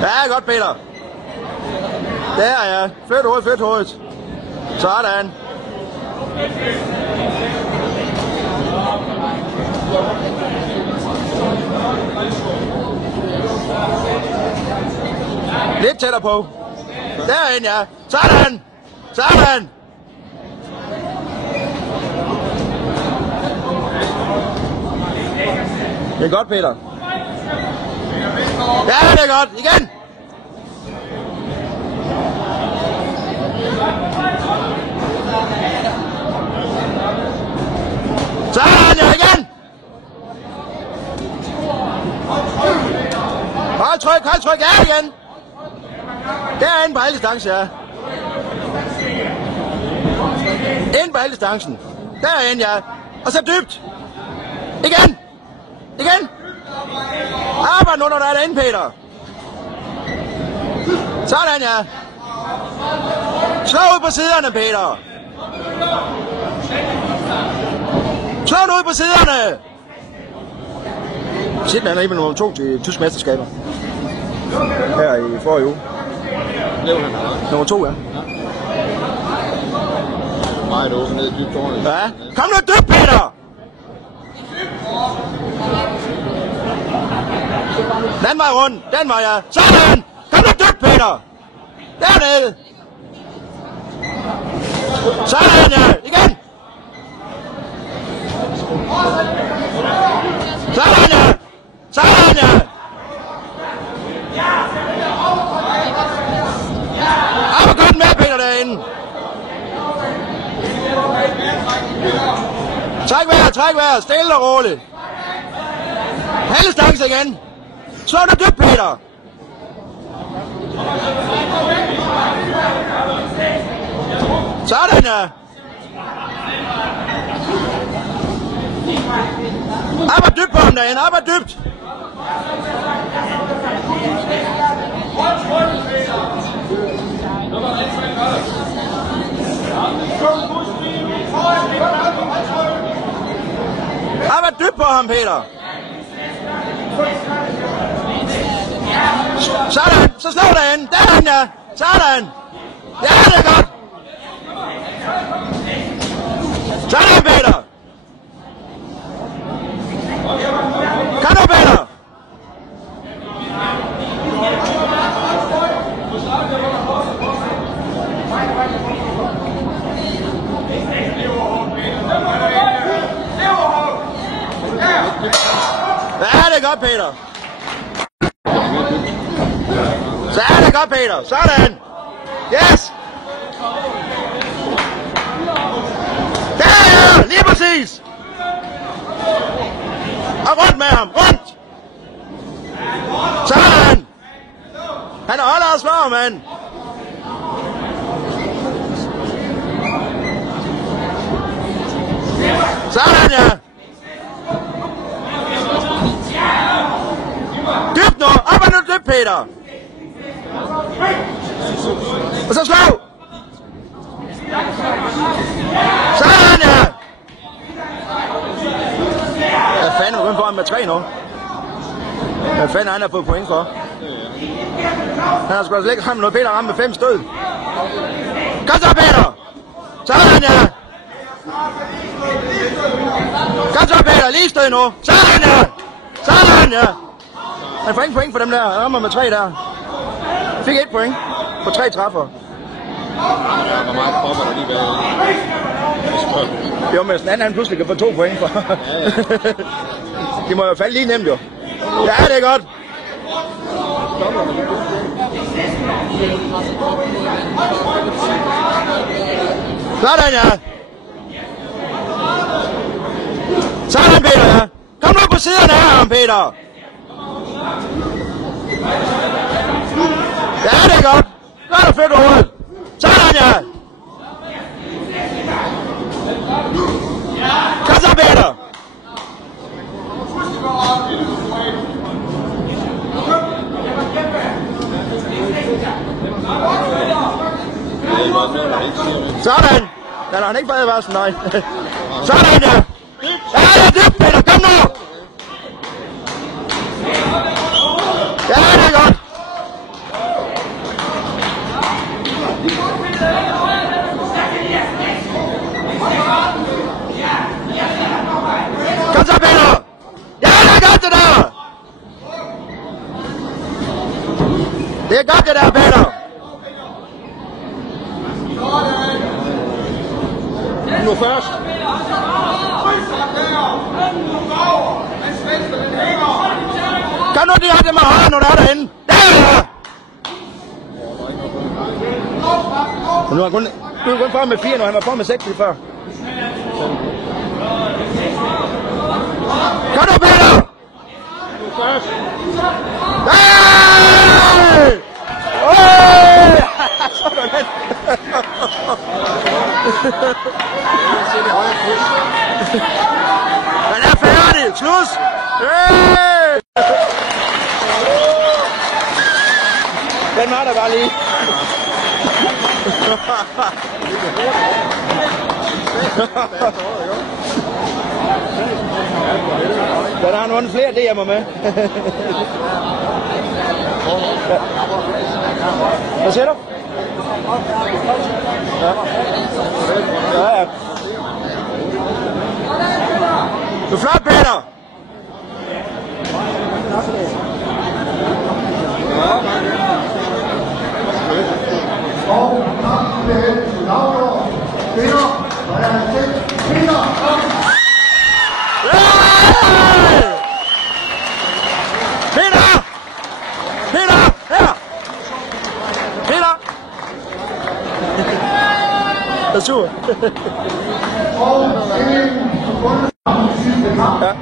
Ja, godt, Peter. Der, ja. Flyt hovedet, flyt hovedet. Sådan. Lidt tættere på. Derinde, ja. Sådan. Sådan. Det er godt, Peter. Ja, det er godt. Igen. Sådan, ja, igen. Hold tryk, ja, igen. Derinde på halvdistance, ja. Ind på halvdistancen. Derinde, ja. Og så dybt. Igen. Igen. Arbejde nu, når der er derinde, Peter. Sådan, ja. Slå ud på siderne, Peter. Slå ud på siderne. Sitten han er i nummer 2 til tysk mesterskaber. Her i forrige uge. Nummer 2, ja. Meget åben ned i dybt tårnet. Ja. Kom nu dybt, Peter! Den vej rundt. Den vej, ja. Sådan! Kom nu dybt, Peter! Dernede! Sådan, ja! Igen! Sådan, ja! Sådan, ja! Op og gør den med, Peter, derinde! Træk vejret, stille og roligt. Halvdistance igen. Slå dig dybt, Peter. Sådan, ja. Op og dybt på ham derinde, op og dybt. Arbejde dybt på ham, Peter. Sådan, så slå derinde. Derhen, ja. Sådan. Ja, det er godt. Sådan, Peter. Kom nu, Peter. Ja, det er godt, Peter. Så er det godt, Peter. Sådan. Yes. Der, lige præcis. Og rundt med ham. Rundt. Sådan. Han holder og slår, mand. Sådan, ja. Dybt nu. Op og nu dybt, Peter. Og så slå. Sådan, ja. Hvad fanden er du for ham med 3 nu? Hvad fanden han har fået point for? Han har sgu da slet ikke ramt noget. Peter ramt med 5 stød. Kom så, Peter. Sådan, ja. Kom så, Peter. Lige stød nu. Sådan, ja. Sådan, ja. Han får ingen point for dem der. Han rammer med 3 der. Fik 1 point på 3 træffer. Hvor meget popper der lige været? Jo, men den anden han pludselig kan få 2 point for. Ja. De må jo falde lige nemt, jo. Ja, det er godt. Sådan, ja. Sådan, Peter, ja. Kom nu på siderne af ham, Peter. Ja, det er godt. Godt at flytte hovedet. Sådan, ja. Kom så, Peter. Sådan. Den har han ikke fået i varsen, nej. Sådan, ja. Ja, det er dybt, Peter. Kom nu. Det er godt, det der, Peter. Nu først. Kan du lige have det med hånden, når du er derinde? Nu er han kun foran med 4 nu, han var foran med 6 lige før. Kom nu, Peter! Nu først. Hey! Hey! Sådan lidt. Han er færdig! Slus! Hey! Den var der bare lige. Den har han vundet flere DM'er med. Hvad siger du? Ja. Du er flot, Peter! Peter! Peter! Her! Peter! Jeg er sur. Ja.